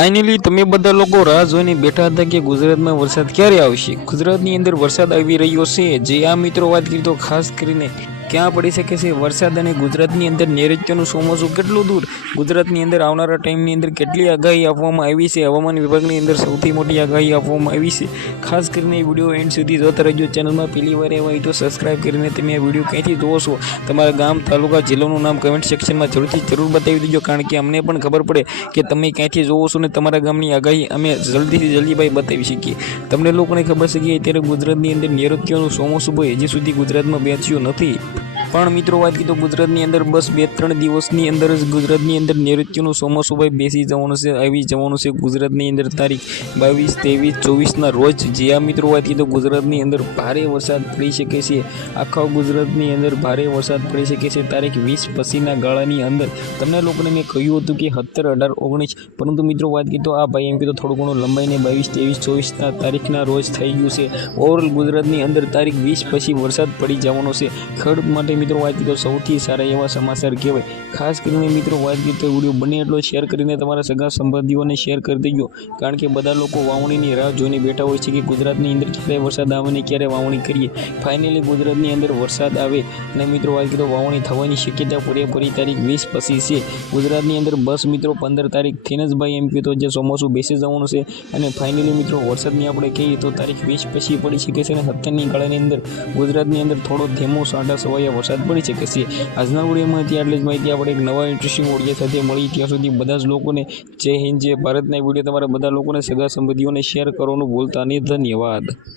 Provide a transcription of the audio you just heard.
Finally તમે બધા લોકો રાહ જોઈને બેઠા હતા કે ગુજરાતમાં વરસાદ ક્યારે આવશે। ગુજરાતની અંદર વરસાદ આવી રહ્યો છે। જે આ મિત્રો વાત કરી તો ખાસ કરીને ક્યાં પડી શકે છે વરસાદ અને ગુજરાતની અંદર નૈઋત્યનું ચોમાસું કેટલું દૂર, ગુજરાતની અંદર આવનારા ટાઈમની અંદર કેટલી આગાહી આપવામાં આવી છે। હવામાન વિભાગની અંદર સૌથી મોટી આગાહી આપવામાં આવી છે। ખાસ કરીને વિડીયો એન્ડ સુધી જોતા રહેજો। ચેનલમાં પહેલી વાર આવ્યા હોય તો સબસ્ક્રાઇબ કરીને તમે આ વિડીયો ક્યાંથી જોવો છો, તમારા ગામ, તાલુકા, જિલ્લાનું નામ કમેન્ટ સેક્શનમાં જરૂર બતાવી દેજો, કારણ કે અમને પણ ખબર પડે કે તમે ક્યાંથી જોવો છો ને તમારા ગામની આગાહી અમે જલ્દીથી જલ્દી ભાઈ બતાવી શકીએ। તમને લોકોને ખબર છે કે અત્યારે ગુજરાતની અંદર નૈઋત્યનું ચોમાસું ભાઈ હજી સુધી ગુજરાતમાં બેસ્યું નથી, પણ મિત્રો વાત કરીએ તો ગુજરાતની અંદર બસ 2-3 દિવસની અંદર જ ગુજરાતની અંદર નૈઋત્યનું ચોમાસું ભાઈ બેસી જવાનું છે, આવી જવાનું છે। ગુજરાતની અંદર તારીખ 22, 23, 24ના રોજ જે આ મિત્રો વાત કરીએ તો ગુજરાતની અંદર ભારે વરસાદ પડી શકે છે। આખા ગુજરાતની અંદર ભારે વરસાદ પડી શકે છે તારીખ 20 પછીના ગાળાની અંદર। તમને લોકોને મેં કહ્યું હતું કે 17, 18, 19, પરંતુ મિત્રો વાત કરીએ તો આ ભાઈ એમ કીધું થોડું ઘણું લંબાઈને 22, 23, 24ના તારીખના રોજ થઈ ગયું છે। ઓવરઓલ ગુજરાતની અંદર તારીખ 20 પછી વરસાદ પડી જવાનો છે। ખેડૂત માટે મિત્રો વાત કરીએ તો સૌથી સારા એવા સમાચાર કહેવાય। ખાસ કરીને મિત્રો વાત કરીએ તો વિડીયો બને એટલો શેર કરીને તમારા સગા સંબંધીઓને શેર કરી દેજો, કારણ કે બધા લોકો વાવણીની રાહ જોઈને બેઠા હોય છે કે ગુજરાતની અંદર ક્યારે વરસાદ આવે ને ક્યારે વાવણી કરીએ। ફાઇનલી ગુજરાતની અંદર વરસાદ આવે અને મિત્રો વાત કરીએ તો વાવણી થવાની શક્યતા પૂરેપૂરી તારીખ 20 પછી છે। ગુજરાતની અંદર બસ મિત્રો 15 તારીખથી જ ભાઈ એમ કીધું જે ચોમાસું બેસી જવાનું છે, અને ફાઇનલી મિત્રો વરસાદની આપણે કહીએ તો તારીખ 20 પછી પડી શકે છે, અને 17ની ગાળાની અંદર ગુજરાતની અંદર થોડો ધીમો સાંટા સવાયા વરસાદ પડી શકે છે। આજના વિડીયોમાં આટલી જ માહિતી। આપણે એક નવા ઇન્ટરેસ્ટિંગ વિડીયો સાથે મળી, ત્યાં સુધી બધા જ લોકોને જય હિન્દ, જય ભારતના વિડીયો તમારા બધા લોકોને સગા સંબંધીઓને શેર કરવાનું ભૂલતા નહીં। ધન્યવાદ।